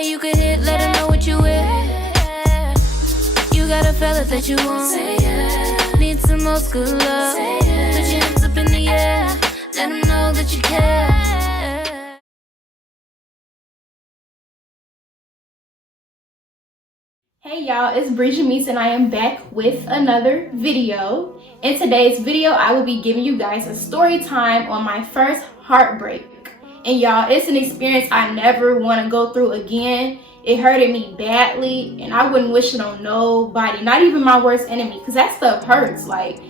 way you could hit, let her know what you with. You got a fella that you want. Need some most good love. Put your hands up in the air. Let them know that you care. Hey y'all, it's Bri Jamese and I am back with another video. In today's video, I will be giving you guys a story time on my first heartbreak. And y'all, it's an experience I never want to go through again. It hurted me badly and I wouldn't wish it on nobody, not even my worst enemy, because that stuff hurts. Like,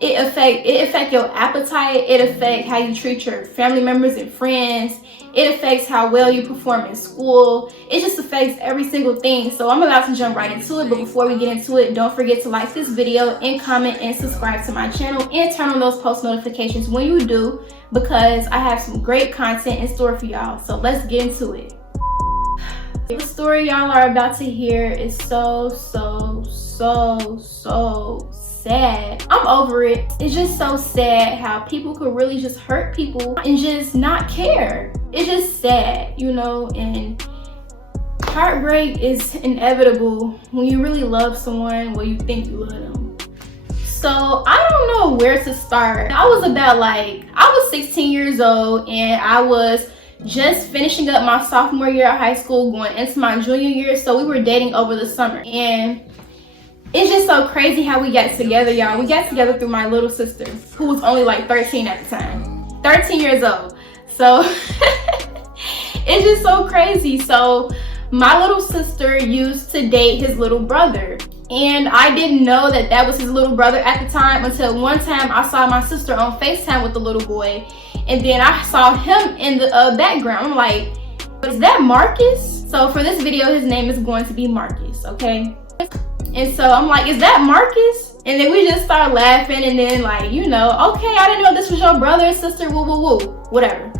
it affect your appetite, it affects how you treat your family members and friends, it affects how well you perform in school, it just affects every single thing. So I'm about to jump right into it, but before we get into it, don't forget to like this video and comment and subscribe to my channel and turn on those post notifications when you do, because I have some great content in store for y'all. So let's get into it. The story y'all are about to hear is so sad. I'm over it. It's just so sad how people could really just hurt people and just not care. It's just sad, you know, and heartbreak is inevitable when you really love someone, well, you think you love them. So I don't know where to start. I was 16 years old and I was just finishing up my sophomore year of high school, going into my junior year. So we were dating over the summer, and it's just so crazy how we got together, y'all. We got together through my little sister, who was only like 13 at the time. 13 years old. So it's just so crazy. So my little sister used to date his little brother, and I didn't know that that was his little brother at the time until one time I saw my sister on FaceTime with the little boy, and then I saw him in the background. I'm like, is that Marcus? So for this video, his name is going to be Marcus, okay? And so I'm like, is that Marcus? And then we just start laughing, and then like, you know, okay, I didn't know this was your brother and sister, woo woo woo, whatever.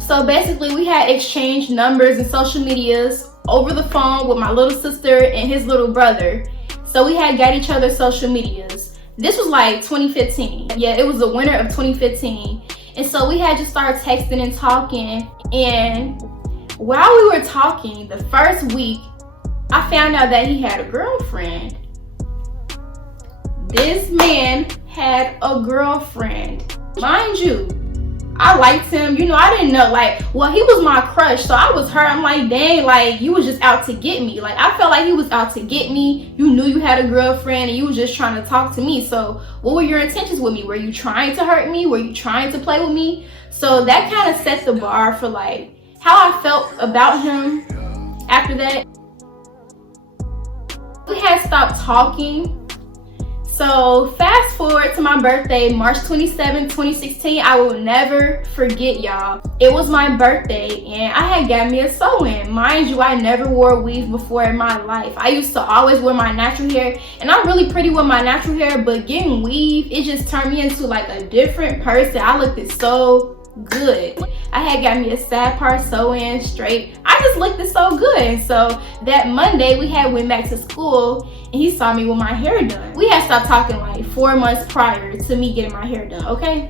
So basically we had exchanged numbers and social medias over the phone with my little sister and his little brother. So we had got each other's social medias. This was like 2015. Yeah, it was the winter of 2015. And so we had just started texting and talking. And while we were talking, the first week, I found out that he had a girlfriend. This man had a girlfriend. Mind you, I liked him. You know, I didn't know, like, well, he was my crush, so I was hurt. I'm like, dang, like, you was just out to get me. Like, I felt like he was out to get me. You knew you had a girlfriend and you was just trying to talk to me. So what were your intentions with me? Were you trying to hurt me? Were you trying to play with me? So that kind of set the bar for like how I felt about him after that. We had stopped talking. So fast forward to my birthday, March 27, 2016. I will never forget, y'all. It was my birthday and I had got me a sew-in. Mind you, I never wore a weave before in my life. I used to always wear my natural hair, and I'm really pretty with my natural hair, but getting weave, it just turned me into like a different person. I looked so good. I had got me a side part sew-in straight. I just looked it so good. And so that Monday we had went back to school and he saw me with my hair done. We had stopped talking like 4 months prior to me getting my hair done, okay?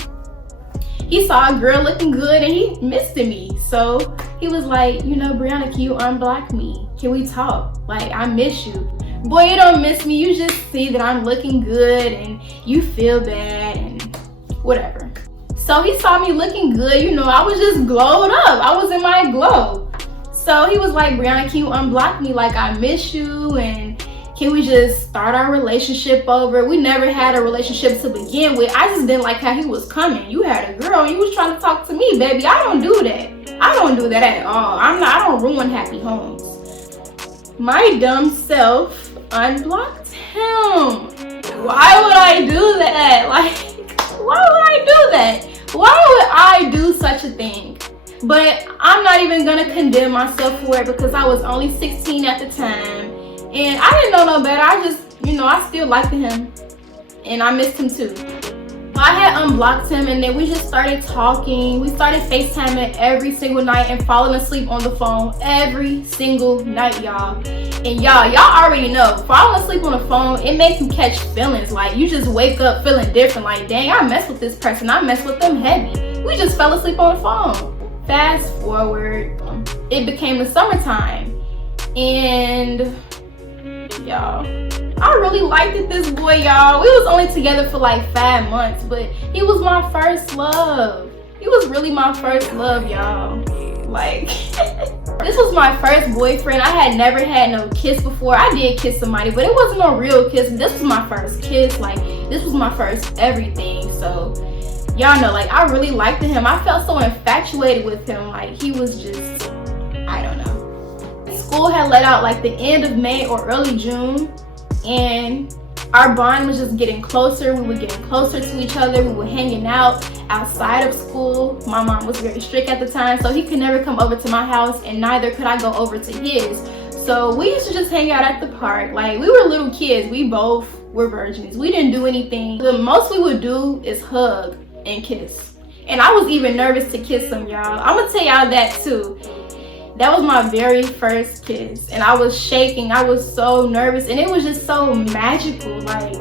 He saw a girl looking good and he missed me. So he was like, you know, Brianna, can you unblock me? Can we talk? Like, I miss you. Boy, you don't miss me. You just see that I'm looking good and you feel bad and whatever. So he saw me looking good, you know, I was just glowed up. I was in my glow. So he was like, Brianna, can you unblock me? Like, I miss you, and can we just start our relationship over? We never had a relationship to begin with. I just didn't like how he was coming. You had a girl and you was trying to talk to me, baby. I don't do that. I don't do that at all. I don't ruin happy homes. My dumb self unblocked him. Why would I do that? Like, why would I do that? Why would I do such a thing? But I'm not even gonna condemn myself for it because I was only 16 at the time and I didn't know no better. I just, you know, I still liked him and I missed him too. I had unblocked him and then we just started talking. We started FaceTiming every single night and falling asleep on the phone every single night, y'all. And y'all already know, falling asleep on the phone, it makes you catch feelings. Like, you just wake up feeling different. Like, dang, I messed with this person. I messed with them heavy. We just fell asleep on the phone. Fast forward, it became the summertime. And y'all, I really liked this boy, y'all. We was only together for like 5 months, but he was my first love. He was really my first love, y'all. Like, this was my first boyfriend. I had never had no kiss before. I did kiss somebody, but it wasn't no real kiss. This was my first kiss. Like, this was my first everything. So y'all know, like, I really liked him. I felt so infatuated with him. Like, he was just, I don't know. School had let out like the end of May or early June, and our bond was just getting closer. We were getting closer to each other. We were hanging out outside of school. My mom was very strict at the time, so he could never come over to my house, and neither could I go over to his. So we used to just hang out at the park. Like, we were little kids. We both were virgins. We didn't do anything. The most we would do is hug and kiss. And I was even nervous to kiss him, y'all. I'm gonna tell y'all that too. That was my very first kiss, and I was shaking. I was so nervous, and it was just so magical. Like,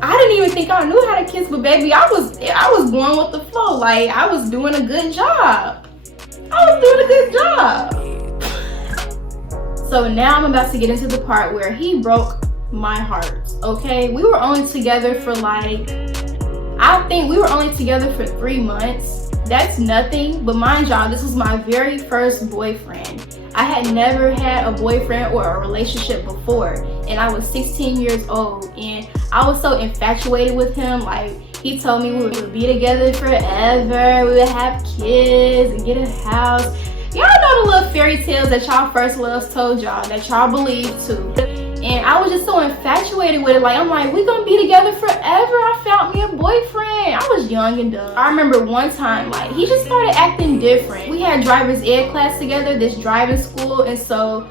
I didn't even think I knew how to kiss, but baby, I was going with the flow. Like, I was doing a good job. So now I'm about to get into the part where he broke my heart. Okay, we were only together for like, I think we were only together for 3 months. That's nothing, but mind y'all, this was my very first boyfriend. I had never had a boyfriend or a relationship before, and I was 16 years old, and I was so infatuated with him. Like, he told me we would be together forever, we would have kids and get a house. Y'all know the little fairy tales that y'all first loves told y'all, that y'all believed too. And I was just so infatuated with it. Like, I'm like, we gonna be together forever. I found me a boyfriend. I was young and dumb. I remember one time, like, he just started acting different. We had driver's ed class together, this driving school. And so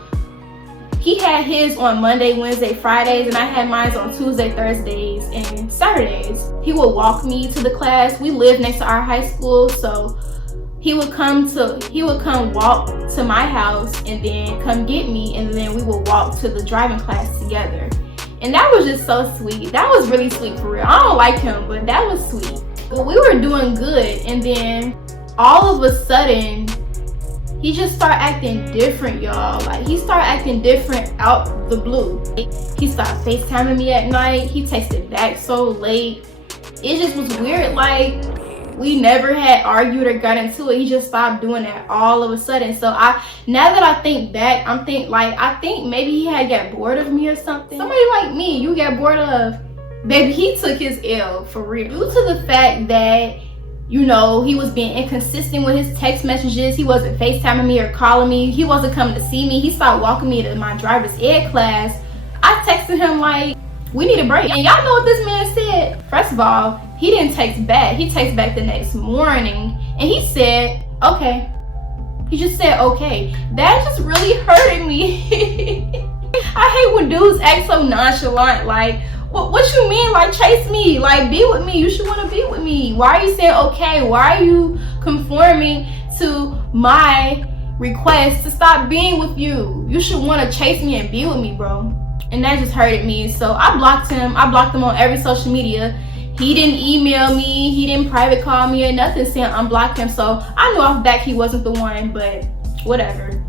he had his on Monday, Wednesday, Fridays, and I had mine on Tuesday, Thursdays, and Saturdays. He would walk me to the class. We lived next to our high school, so he would come walk to my house and then come get me, and then we would walk to the driving class together. And that was just so sweet. That was really sweet, for real. I don't like him, but that was sweet. But we were doing good, and then all of a sudden he just started acting different, y'all. Like, he started acting different out the blue. He started FaceTiming me at night. He texted back so late. It just was weird. Like, we never had argued or got into it. He just stopped doing that all of a sudden. So now that I think back, I think maybe he had got bored of me or something. Somebody like me, you get bored of. Baby, he took his L, for real. Due to the fact that, you know, he was being inconsistent with his text messages. He wasn't FaceTiming me or calling me. He wasn't coming to see me. He started walking me to my driver's ed class. I texted him like, we need a break. And y'all know what this man said. First of all, he didn't text back. He texted back the next morning, and he said, okay. He just said, okay. That just really hurted me. I hate when dudes act so nonchalant. Like, what you mean? Like, chase me. Like, be with me. You should want to be with me. Why are you saying okay? Why are you conforming to my request to stop being with you? You should want to chase me and be with me, bro. And that just hurted me. So I blocked him. I blocked him on every social media. He didn't email me. He didn't private call me or nothing saying unblock him. So I knew off back he wasn't the one, but whatever.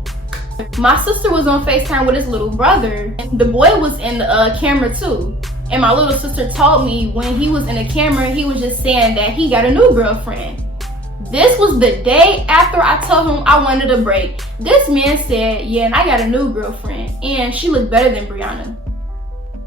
My sister was on FaceTime with his little brother. The boy was in the camera too. And my little sister told me when he was in the camera, he was just saying that he got a new girlfriend. This was the day after I told him I wanted a break. This man said, yeah, and I got a new girlfriend, and she looked better than Brianna.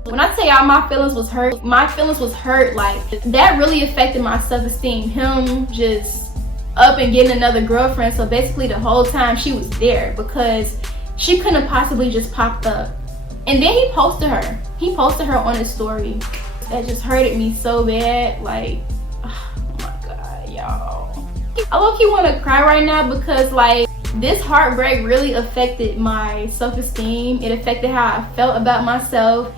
When I tell y'all my feelings was hurt, like, that really affected my self-esteem. Him just up and getting another girlfriend. So basically the whole time she was there, because she couldn't have possibly just popped up. And then he posted her on his story. That just hurted me so bad. Like, oh my God, y'all. I low-key want to cry right now, because like, this heartbreak really affected my self-esteem. It affected how I felt about myself.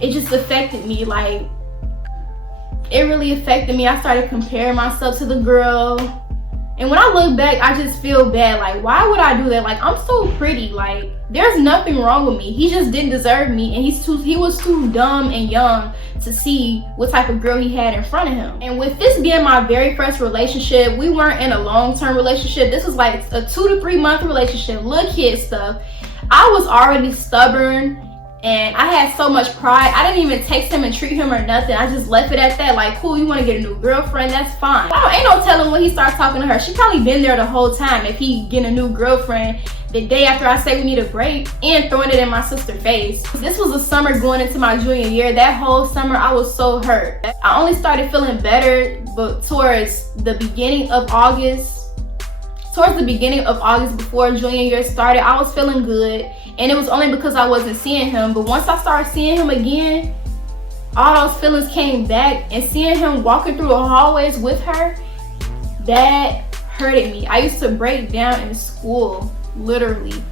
It just affected me. Like, it really affected me. I started comparing myself to the girl. And when I look back, I just feel bad. Like, why would I do that? Like, I'm so pretty. Like, there's nothing wrong with me. He just didn't deserve me. And he was too dumb and young to see what type of girl he had in front of him. And with this being my very first relationship, we weren't in a long-term relationship. This was like a 2 to 3 month relationship, little kid stuff. I was already stubborn and I had so much pride. I didn't even text him and treat him or nothing. I just left it at that. Like, cool, you want to get a new girlfriend? That's fine. Ain't no telling when he starts talking to her. She probably been there the whole time if he getting a new girlfriend the day after I say we need a break and throwing it in my sister's face. This was a summer going into my junior year. That whole summer, I was so hurt. I only started feeling better but towards the beginning of August. Before junior year started, I was feeling good. And it was only because I wasn't seeing him. But once I started seeing him again, all those feelings came back. And seeing him walking through the hallways with her, that hurted me. I used to break down in school, literally.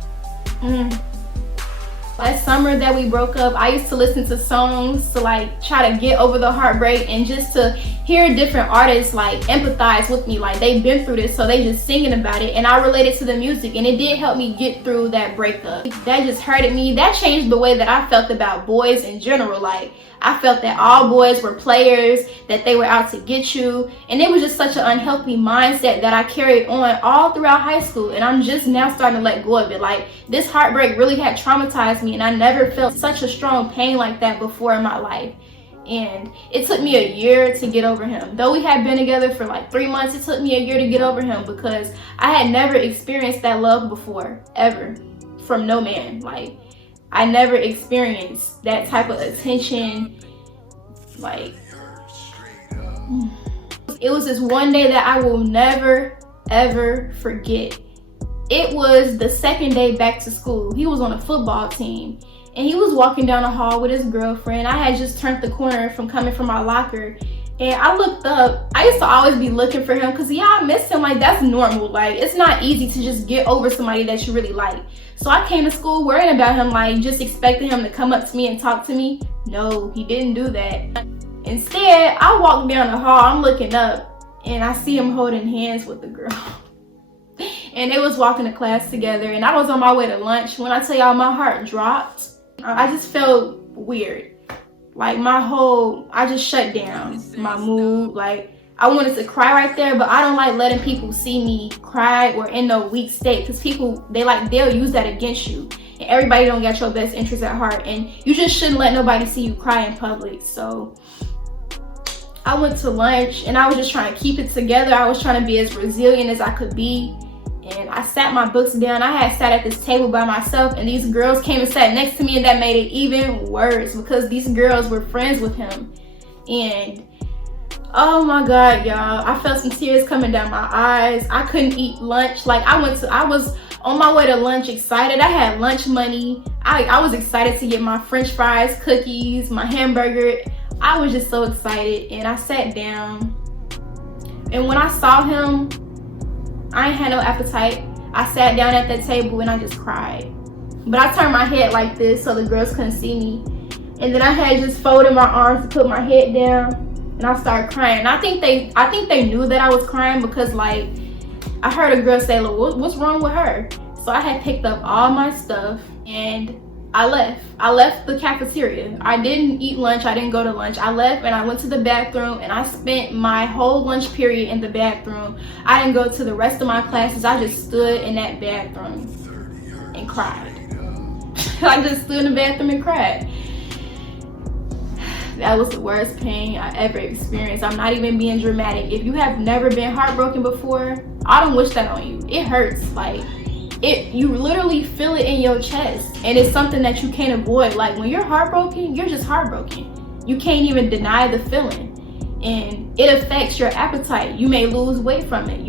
That summer that we broke up, I used to listen to songs to like try to get over the heartbreak and just to hear different artists like empathize with me, like they've been through this, so they just singing about it, and I related to the music, and it did help me get through that breakup. That just hurted me. That changed the way that I felt about boys in general. Like, I felt that all boys were players, that they were out to get you, and it was just such an unhealthy mindset that I carried on all throughout high school, and I'm just now starting to let go of it. Like, this heartbreak really had traumatized me, and I never felt such a strong pain like that before in my life. And it took me a year to get over him. Though we had been together for like 3 months, it took me a year to get over him because I had never experienced that love before, ever, from no man. Like, I never experienced that type of attention. Like, it was this one day that I will never, ever forget. It was the second day back to school. He was on a football team. And he was walking down the hall with his girlfriend. I had just turned the corner from coming from my locker. And I looked up. I used to always be looking for him because, yeah, I miss him. Like, that's normal. Like, it's not easy to just get over somebody that you really like. So I came to school worrying about him, like, just expecting him to come up to me and talk to me. No, he didn't do that. Instead, I walked down the hall. I'm looking up, and I see him holding hands with the girl. And they was walking to class together. And I was on my way to lunch. When I tell y'all, my heart dropped. I just felt weird. Like, I just shut down my mood. Like, I wanted to cry right there, but I don't like letting people see me cry or in a weak state, because people, they'll use that against you. And everybody don't got your best interest at heart, and you just shouldn't let nobody see you cry in public. So I went to lunch and I was just trying to keep it together. I was trying to be as resilient as I could be. And I sat my books down. I had sat at this table by myself, and these girls came and sat next to me, and that made it even worse because these girls were friends with him. And oh my God, y'all, I felt some tears coming down my eyes. I couldn't eat lunch. Like, I was on my way to lunch excited. I had lunch money. I was excited to get my French fries, cookies, my hamburger. I was just so excited, and I sat down. And when I saw him, I ain't had no appetite. I sat down at that table and I just cried. But I turned my head like this so the girls couldn't see me. And then I had just folded my arms to put my head down, and I started crying. And I think they knew that I was crying because, like, I heard a girl say, "Look, what's wrong with her?" So I had picked up all my stuff and I left. I left the cafeteria. I didn't eat lunch. I didn't go to lunch. I left and I went to the bathroom, and I spent my whole lunch period in the bathroom. I didn't go to the rest of my classes. I just stood in that bathroom and cried. I just stood in the bathroom and cried. That was the worst pain I ever experienced. I'm not even being dramatic. If you have never been heartbroken before, I don't wish that on you. It hurts. Like, you literally feel it in your chest, and it's something that you can't avoid. Like, when you're heartbroken, you're just heartbroken. You can't even deny the feeling, and it affects your appetite. You may lose weight from it.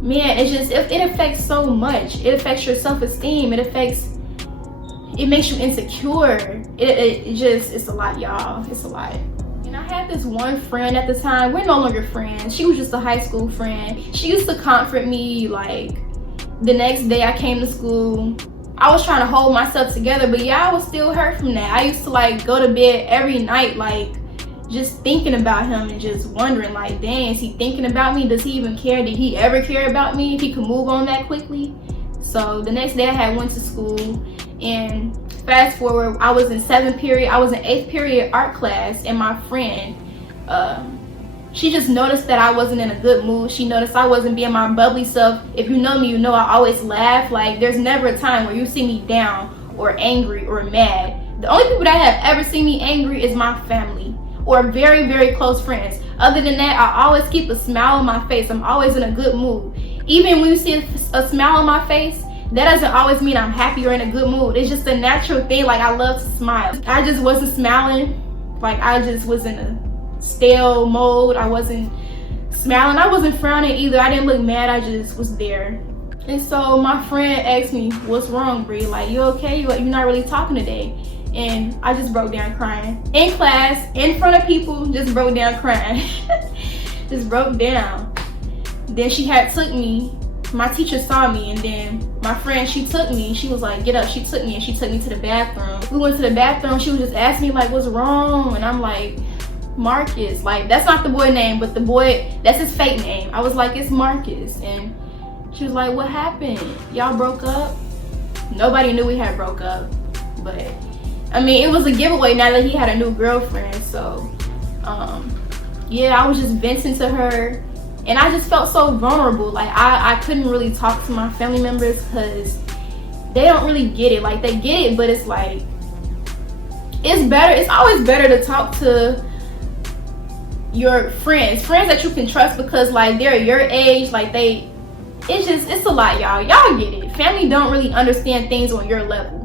It affects so much. It affects your self-esteem. It makes you insecure. It's a lot, y'all. It's a lot. And I had this one friend at the time. We're no longer friends. She was just a high school friend. She used to comfort me. Like, the next day I came to school, I was trying to hold myself together, but yeah, I was still hurt from that. I used to, like, go to bed every night, like, just thinking about him and just wondering, like, dang, is he thinking about me? Does he even care? Did he ever care about me if he could move on that quickly? So the next day I had went to school, and fast forward, I was in 7th period. I was in 8th period art class, and my friend, She just noticed that I wasn't in a good mood. She noticed I wasn't being my bubbly self. If you know me, you know I always laugh. Like, there's never a time where you see me down or angry or mad. The only people that have ever seen me angry is my family or very, very close friends. Other than that, I always keep a smile on my face. I'm always in a good mood. Even when you see a smile on my face, that doesn't always mean I'm happy or in a good mood. It's just a natural thing. Like, I love to smile. I just wasn't smiling. Like, I just was in a stale mode. I wasn't smiling. I wasn't frowning either. I didn't look mad. I just was there. And so my friend asked me, what's wrong, Bri? Like, you okay? You're not really talking today. And I just broke down crying. In class, in front of people, just broke down crying. Just broke down. Then she had took me. My teacher saw me, and then my friend, she took me. She was like, get up. She took me, and she took me to the bathroom. We went to the bathroom. She was just asking me, like, what's wrong? And I'm like, Marcus. Like, that's not the boy name, but the boy, that's his fake name. I was like, it's Marcus. And she was like, what happened? Y'all broke up? Nobody knew we had broke up. But, I mean, it was a giveaway now that he had a new girlfriend. So, yeah, I was just venting to her. And I just felt so vulnerable. Like, I couldn't really talk to my family members because they don't really get it. Like, they get it, but it's like, it's better. It's always better to talk to your friends that you can trust, because like they're your age. Like, it's a lot, y'all get it. Family don't really understand things on your level,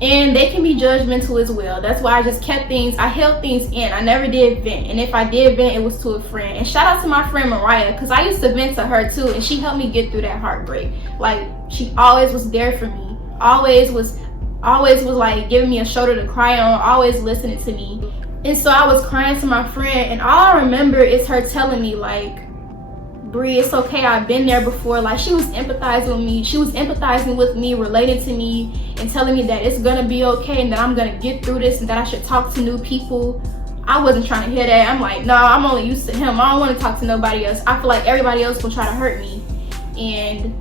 and they can be judgmental as well. That's why I just I held things in. I never did vent, and if I did vent, it was to a friend. And shout out to my friend Mariah, because I used to vent to her too, and she helped me get through that heartbreak. Like, she always was there for me, always was like giving me a shoulder to cry on, always listening to me. And so I was crying to my friend, and all I remember is her telling me, like, Bri, it's okay, I've been there before. Like, she was empathizing with me. She was empathizing with me, relating to me, and telling me that it's gonna be okay and that I'm gonna get through this and that I should talk to new people. I wasn't trying to hear that. I'm like, no, I'm only used to him. I don't want to talk to nobody else. I feel like everybody else will try to hurt me. And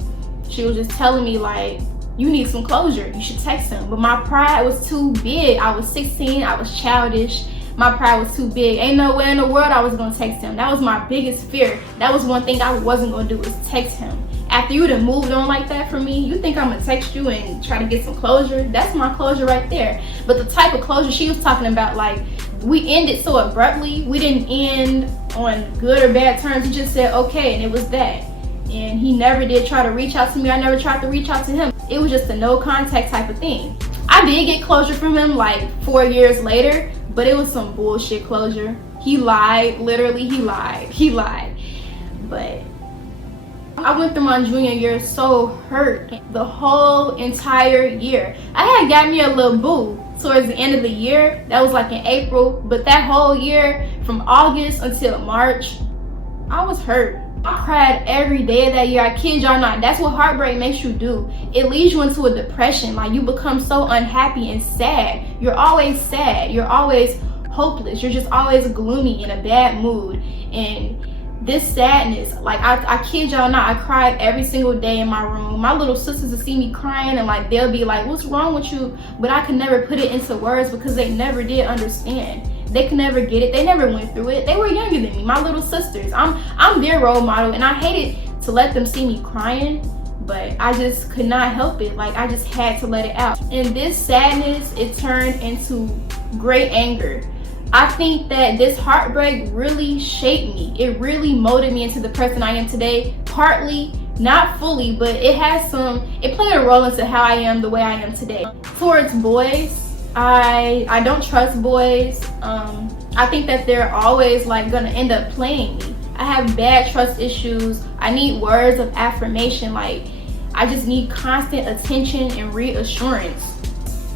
she was just telling me, like, you need some closure. You should text him. But my pride was too big. I was 16. I was childish. My pride was too big. Ain't no way in the world I was gonna text him. That was my biggest fear. That was one thing I wasn't gonna do, was text him. After you done moved on like that for me, you think I'm gonna text you and try to get some closure? That's my closure right there. But the type of closure she was talking about, like, we ended so abruptly. We didn't end on good or bad terms. He just said okay, and it was that. And he never did try to reach out to me. I never tried to reach out to him. It was just a no contact type of thing. I did get closure from him like 4 years later, but it was some bullshit closure. He lied, literally, he lied. But I went through my junior year so hurt. The whole entire year. I had got me a little boo towards the end of the year. That was like in April. But that whole year, from August until March, I was hurt. I cried every day of that year. I kid y'all not. That's what heartbreak makes you do. It leads you into a depression. Like, you become so unhappy and sad. You're always sad. You're always hopeless. You're just always gloomy, in a bad mood. And this sadness, like, I kid y'all not, I cried every single day in my room. My little sisters would see me crying, and like, they'll be like, what's wrong with you? But I could never put it into words because they never did understand. They could never get it. They never went through it. They were younger than me, my little sisters. I'm their role model, and I hated to let them see me crying, but I just could not help it. Like, I just had to let it out. And this sadness, it turned into great anger. I think that this heartbreak really shaped me. It really molded me into the person I am today. Partly, not fully, but it played a role into how I am the way I am today. Towards boys, I don't trust boys. I think that they're always like gonna end up playing me. I have bad trust issues. I need words of affirmation. Like, I just need constant attention and reassurance.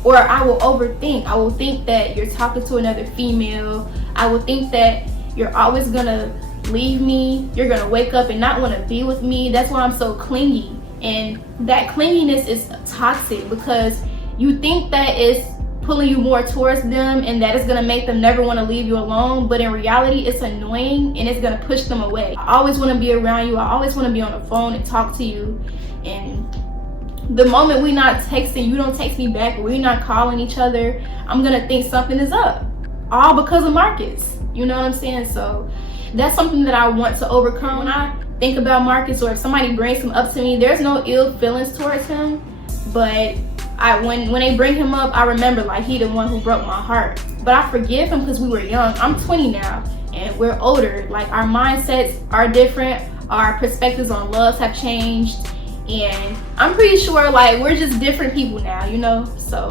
Or I will overthink. I will think that you're talking to another female. I will think that you're always gonna leave me. You're gonna wake up and not want to be with me. That's why I'm so clingy. And that clinginess is toxic, because you think that it's pulling you more towards them and that it's gonna make them never want to leave you alone, but in reality it's annoying and it's gonna push them away. I always want to be around you. I always want to be on the phone and talk to you, and the moment we're not texting, you don't text me back, or we're not calling each other, I'm gonna think something is up, all because of Marcus. You know what I'm saying? So that's something that I want to overcome. When I think about Marcus, or if somebody brings him up to me, there's no ill feelings towards him, but when they bring him up, I remember like he the one who broke my heart. But I forgive him because we were young. I'm 20 now and we're older. Like our mindsets are different, our perspectives on love have changed, and I'm pretty sure like we're just different people now, you know. So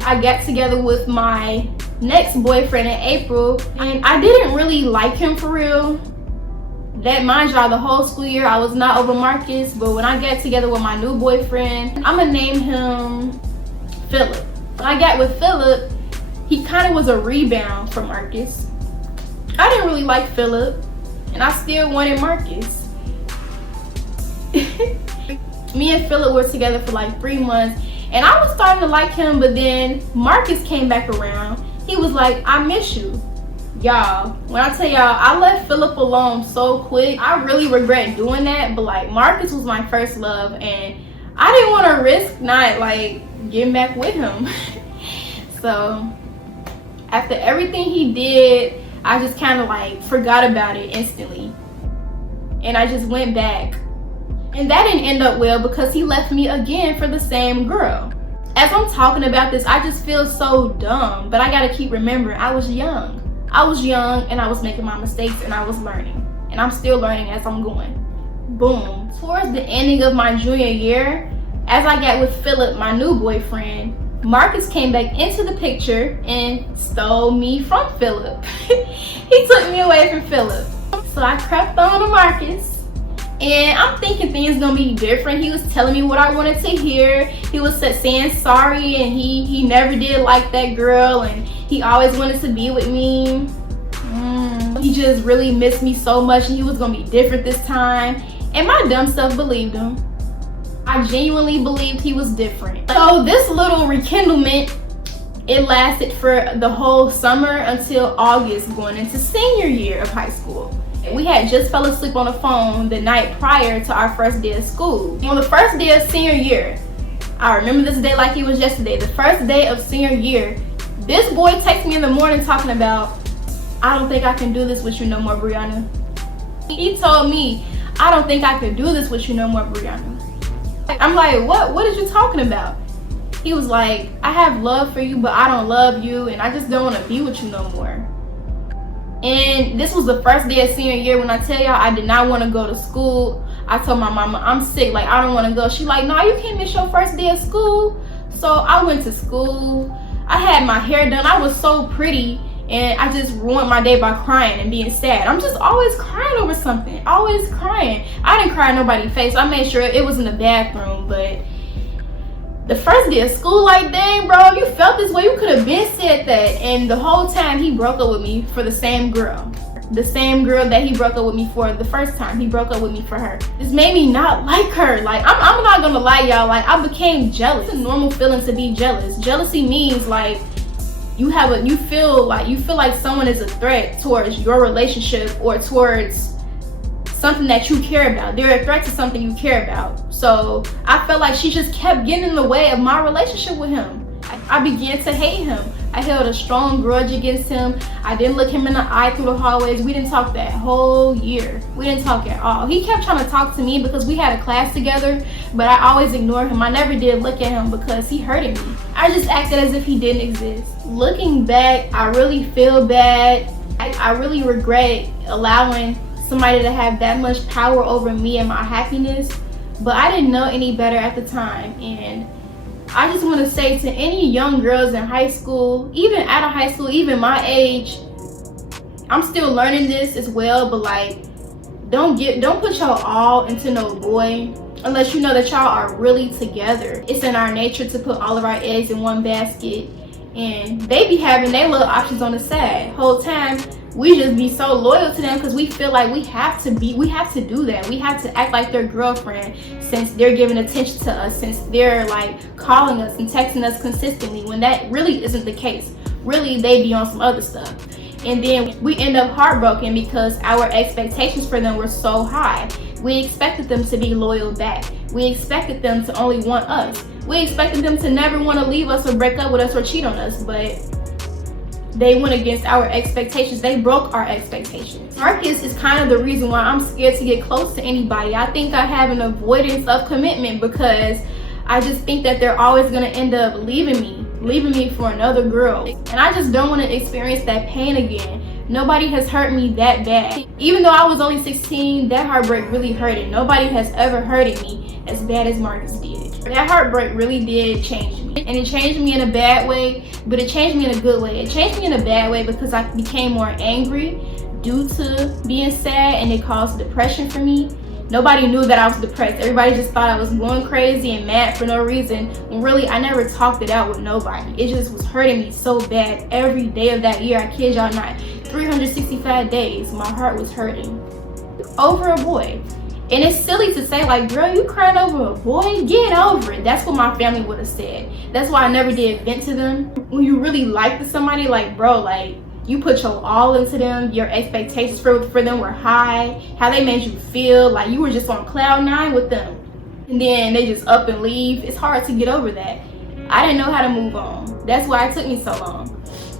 I got together with my next boyfriend in April, and I didn't really like him for real. That, mind y'all, the whole school year I was not over Marcus, but when I got together with my new boyfriend, I'm gonna name him Philip. When I got with Philip, he kind of was a rebound for Marcus. I didn't really like Philip, and I still wanted Marcus. Me and Philip were together for like 3 months, and I was starting to like him, but then Marcus came back around. He was like, I miss you. Y'all, when I tell y'all, I left Philip alone so quick. I really regret doing that, but like Marcus was my first love, and I didn't want to risk not like getting back with him. So after everything he did, I just kind of like forgot about it instantly, and I just went back, and that didn't end up well because he left me again for the same girl. As I'm talking about this, I just feel so dumb, but I gotta keep remembering I was young. And I was making my mistakes, and I was learning, and I'm still learning as I'm going. Boom. Towards the ending of my junior year, as I got with Philip, my new boyfriend, Marcus came back into the picture and stole me from Philip. He took me away from Philip. So I crept on to Marcus, and I'm thinking things gonna be different. He was telling me what I wanted to hear. He was saying sorry, and he never did like that girl, and he always wanted to be with me. He just really missed me so much, and he was gonna be different this time. And my dumb stuff believed him. I genuinely believed he was different. So this little rekindlement, it lasted for the whole summer until August, going into senior year of high school. We had just fell asleep on the phone the night prior to our first day of school. On the first day of senior year, I remember this day like it was yesterday, the first day of senior year, this boy texted me in the morning talking about, I don't think I can do this with you no more, Brianna. He told me, I don't think I can do this with you no more, Brianna. I'm like, what are you talking about? He was like, I have love for you, but I don't love you, and I just don't want to be with you no more. And this was the first day of senior year. When I tell y'all I did not want to go to school, I told my mama, I'm sick, like I don't want to go. She like, no, you can't miss your first day of school. So I went to school. I had my hair done. I was so pretty, and I just ruined my day by crying and being sad. I'm just always crying over something, always crying. I didn't cry in nobody's face. I made sure it was in the bathroom, but the first day of school, like, dang, bro, if you felt this way, you could have been said that. And the whole time he broke up with me for the same girl. The same girl that he broke up with me for the first time. He broke up with me for her. This made me not like her. Like, I'm not gonna lie, y'all. Like, I became jealous. It's a normal feeling to be jealous. Jealousy means like you feel like someone is a threat towards your relationship or towards something that you care about. They're a threat to something you care about. So I felt like she just kept getting in the way of my relationship with him. I began to hate him. I held a strong grudge against him. I didn't look him in the eye through the hallways. We didn't talk that whole year. We didn't talk at all. He kept trying to talk to me because we had a class together, but I always ignored him. I never did look at him because he hurted me. I just acted as if he didn't exist. Looking back, I really feel bad. I really regret allowing somebody to have that much power over me and my happiness, but I didn't know any better at the time. And I just want to say to any young girls in high school, even out of high school, even my age, I'm still learning this as well, but like, don't put your all into no boy unless you know that y'all are really together. It's in our nature to put all of our eggs in one basket, and they be having their little options on the side. Whole time we just be so loyal to them because we feel like we have to do that. We have to act like their girlfriend since they're giving attention to us, since they're like calling us and texting us consistently, when that really isn't the case. Really, they be on some other stuff. And then we end up heartbroken because our expectations for them were so high. We expected them to be loyal back. We expected them to only want us. We expected them to never want to leave us or break up with us or cheat on us, but they went against our expectations. They broke our expectations. Marcus is kind of the reason why I'm scared to get close to anybody. I think I have an avoidance of commitment because I just think that they're always going to end up leaving me for another girl. And I just don't want to experience that pain again. Nobody has hurt me that bad. Even though I was only 16, that heartbreak really hurted. Nobody has ever hurted me as bad as Marcus did. That heartbreak really did change me. And it changed me in a bad way, but it changed me in a good way. It changed me in a bad way because I became more angry due to being sad, and it caused depression for me. Nobody knew that I was depressed. Everybody just thought I was going crazy and mad for no reason, when really I never talked it out with nobody. It just was hurting me so bad every day of that year. I kid y'all not. 365 days, my heart was hurting over a boy. And it's silly to say, like, girl, you crying over a boy? Get over it. That's what my family would have said. That's why I never did vent to them. When you really like somebody, like, bro, like, you put your all into them, your expectations for them were high, how they made you feel, like you were just on cloud 9 with them. And then they just up and leave. It's hard to get over that. I didn't know how to move on. That's why it took me so long.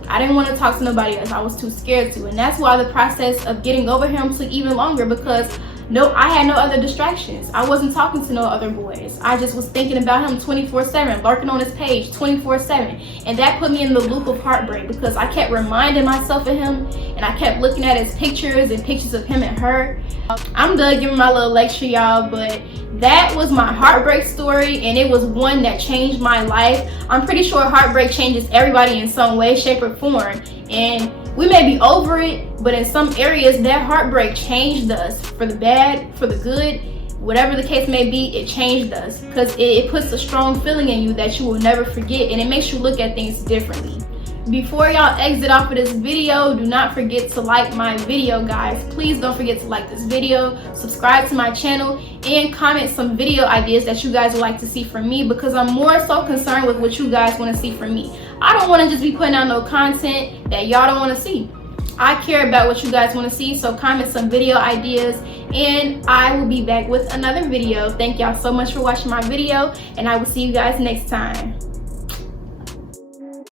I didn't want to talk to nobody else. I was too scared to. And that's why the process of getting over him took even longer, because I had no other distractions. I wasn't talking to no other boys. I just was thinking about him 24/7, lurking on his page 24/7. And that put me in the loop of heartbreak because I kept reminding myself of him, and I kept looking at his pictures and pictures of him and her. I'm done giving my little lecture, y'all, but that was my heartbreak story, and it was one that changed my life. I'm pretty sure heartbreak changes everybody in some way, shape, or form. And we may be over it, but in some areas, that heartbreak changed us for the bad, for the good, whatever the case may be. It changed us because it puts a strong feeling in you that you will never forget, and it makes you look at things differently. Before y'all exit off of this video, do not forget to like my video, guys. Please don't forget to like this video, subscribe to my channel, and comment some video ideas that you guys would like to see from me, because I'm more so concerned with what you guys want to see from me. I don't want to just be putting out no content that y'all don't want to see. I care about what you guys want to see, so comment some video ideas, and I will be back with another video. Thank y'all so much for watching my video, and I will see you guys next time.